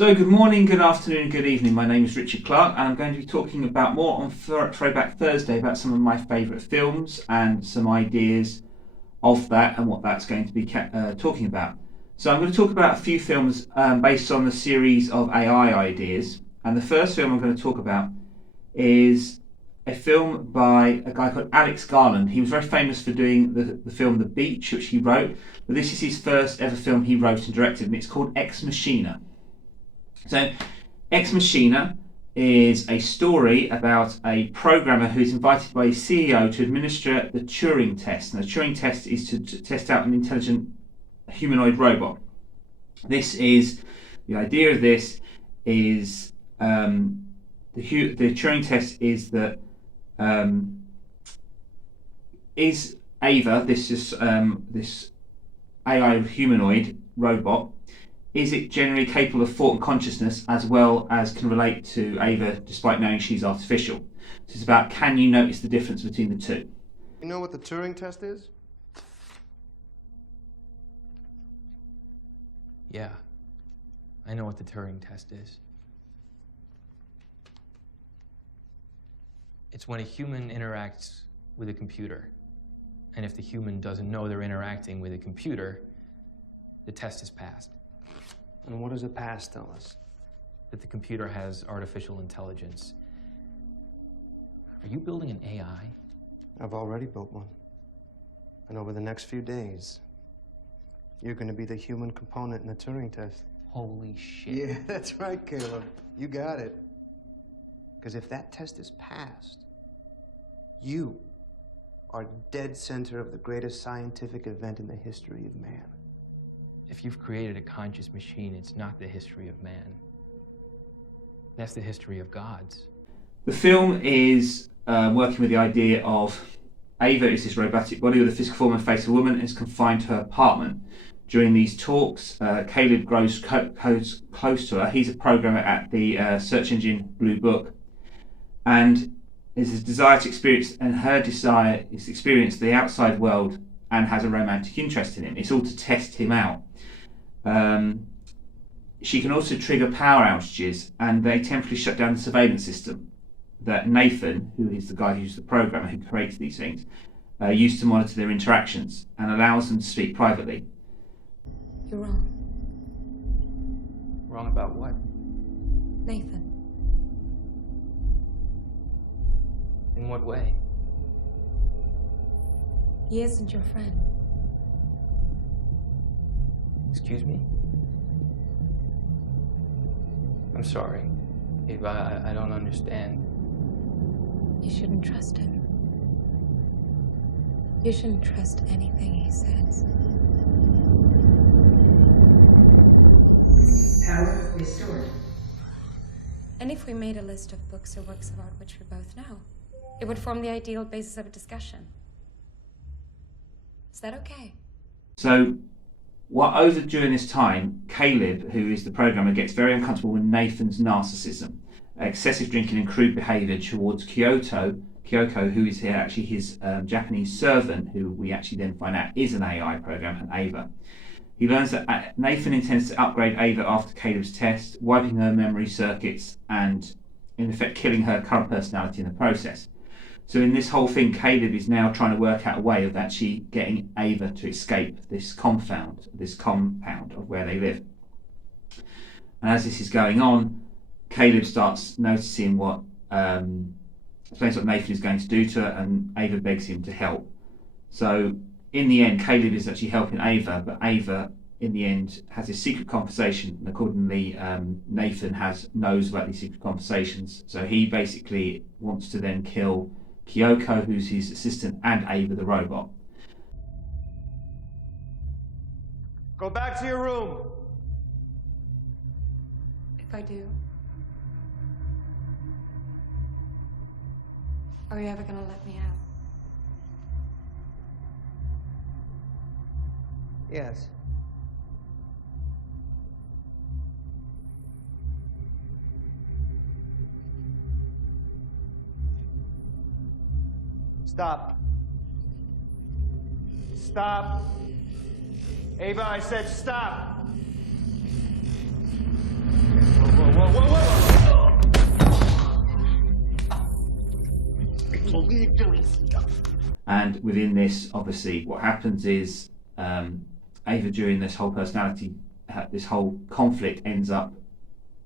So good morning, good afternoon, good evening. My name is Richard Clark and I'm going to be talking about more on Throwback Thursday about some of my favourite films and some ideas of that and what that's going to be talking about. So I'm going to talk about a few films based on the series of AI ideas, and the first film I'm going to talk about is a film by a guy called Alexgarland. He was very famous for doing the film The Beach, which he wrote, but this is his first ever film he wrote and directed, and it's called Ex Machina. So, Ex Machina is a story about a programmer who is invited by his CEO to administer the Turing test. And the Turing test is to test out an intelligent humanoid robot. The idea of this is the Turing test is that is Ava, this AI humanoid robot, is it generally capable of thought and consciousness as well as can relate to Ava despite knowing she's artificial? So it's about, can you notice the difference between the two? You know what the Turing test is? Yeah, I know what the Turing test is. It's when a human interacts with a computer, and if the human doesn't know they're interacting with a computer, the test is passed. And what does a pass tell us? That the computer has artificial intelligence. Are you building an AI? I've already built one. And over the next few days, you're going to be the human component in the Turing test. Holy shit. Yeah, that's right, Caleb. You got it. Because if that test is passed, you are dead center of the greatest scientific event in the history of man. If you've created a conscious machine, it's not the history of man. That's the history of gods. The film is working with the idea of Ava is this robotic body with a physical form and face of a woman and is confined to her apartment. During these talks, Caleb grows close to her. He's a programmer at the search engine Blue Book, and his desire to experience, and her desire is to experience the outside world and has a romantic interest in him. It's all to test him out. She can also trigger power outages, and they temporarily shut down the surveillance system that Nathan, who is the guy who's the programmer who creates these things, used to monitor their interactions and allows them to speak privately. You're wrong. Wrong about what? Nathan. In what way? He isn't your friend. Excuse me? I'm sorry. Ava, I don't understand. You shouldn't trust him. You shouldn't trust anything he says. Power restored. And if we made a list of books or works of art which we both know, it would form the ideal basis of a discussion. Is that okay? So, during this time, Caleb, who is the programmer, gets very uncomfortable with Nathan's narcissism, excessive drinking and crude behaviour towards Kyoko, who is here actually his Japanese servant, who we actually then find out is an AI program, and Ava. He learns that Nathan intends to upgrade Ava after Caleb's test, wiping her memory circuits and, in effect, killing her current personality in the process. So in this whole thing, Caleb is now trying to work out a way of actually getting Ava to escape this compound of where they live. And as this is going on, Caleb starts noticing explains what Nathan is going to do to her, and Ava begs him to help. So in the end, Caleb is actually helping Ava, but Ava, in the end, has a secret conversation, and accordingly, Nathan knows about these secret conversations. So he basically wants to then kill Kyoko, who's his assistant, and Ava the robot. Go back to your room. If I do, are you ever gonna let me out? Yes. Stop. Stop. Ava, I said stop. And within this, obviously, what happens is Ava, during this whole this whole conflict, ends up,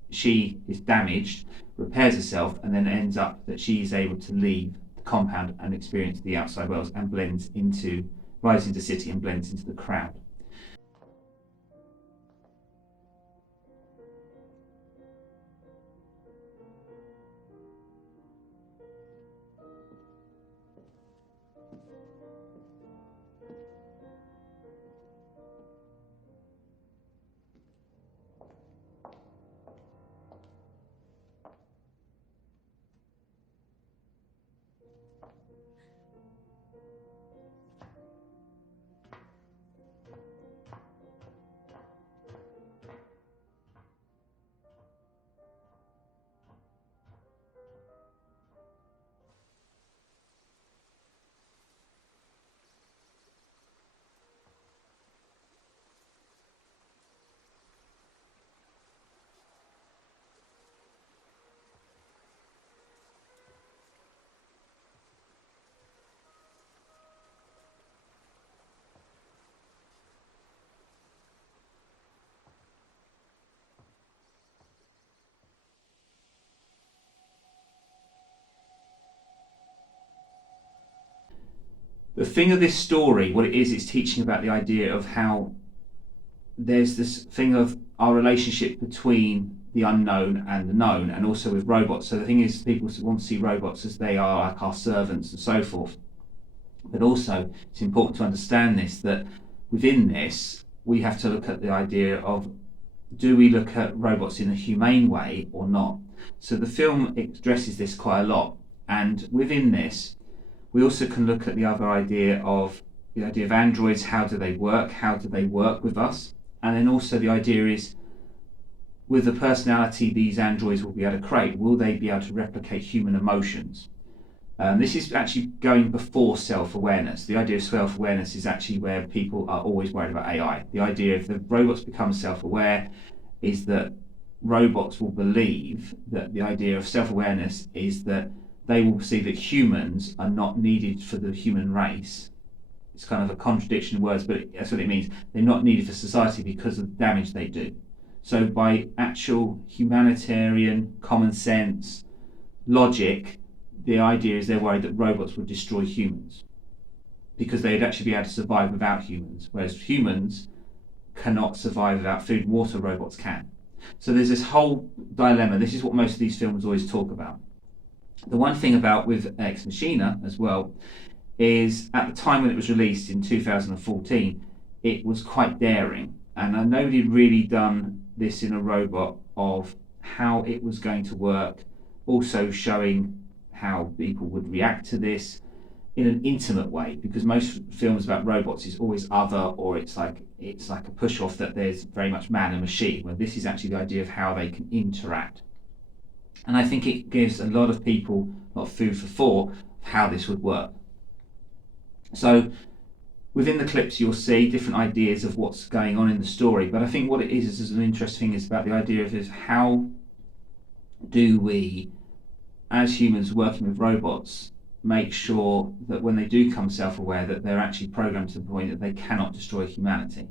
she is damaged, repairs herself, and then ends up that she is able to leave the compound and experience the outside world and rises into the city and blends into the crowd. The thing of this story, what it is, it's teaching about the idea of how there's this thing of our relationship between the unknown and the known, and also with robots. So the thing is, people want to see robots as they are like our servants and so forth. But also, it's important to understand this, that within this, we have to look at the idea of, do we look at robots in a humane way or not? So the film addresses this quite a lot. And within this, we also can look at the idea of androids. How do they work? How do they work with us? And then also the idea is, with the personality these androids will be able to create, will they be able to replicate human emotions? This is actually going before self-awareness. The idea of self-awareness is actually where people are always worried about AI. The idea if the robots become self-aware is that robots will believe that the idea of self-awareness is that they will see that humans are not needed for the human race. It's kind of a contradiction of words, but that's what it means. They're not needed for society because of the damage they do. So by actual humanitarian, common sense, logic, the idea is they're worried that robots would destroy humans because they'd actually be able to survive without humans, whereas humans cannot survive without food and water, robots can. So there's this whole dilemma. This is what most of these films always talk about. The one thing about with Ex Machina as well is, at the time when it was released in 2014, it was quite daring, and nobody had really done this in a robot of how it was going to work, also showing how people would react to this in an intimate way, because most films about robots is always other, or it's like a push off that there's very much man and machine, where this is actually the idea of how they can interact. And I think it gives a lot of people a lot of food for thought of how this would work. So within the clips you'll see different ideas of what's going on in the story, but I think what it is an interesting thing is about the idea of is how do we, as humans working with robots, make sure that when they do come self-aware that they're actually programmed to the point that they cannot destroy humanity.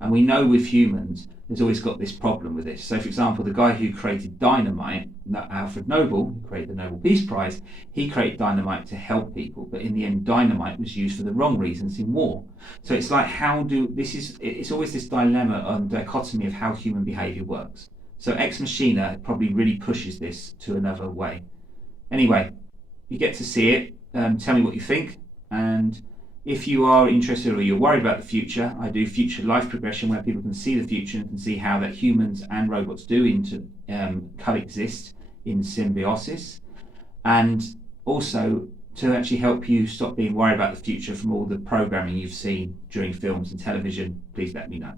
And we know with humans there's always got this problem with this. So for example, the guy who created dynamite, Alfred Nobel, who created the Nobel Peace Prize, he created dynamite to help people, but in the end dynamite was used for the wrong reasons in war. So it's like, it's always this dilemma and dichotomy of how human behaviour works. So Ex Machina probably really pushes this to another way. Anyway, you get to see it. Tell me what you think, and if you are interested or you're worried about the future, I do future life progression, where people can see the future and can see how that humans and robots do coexist in symbiosis, and also to actually help you stop being worried about the future from all the programming you've seen during films and television. Please let me know.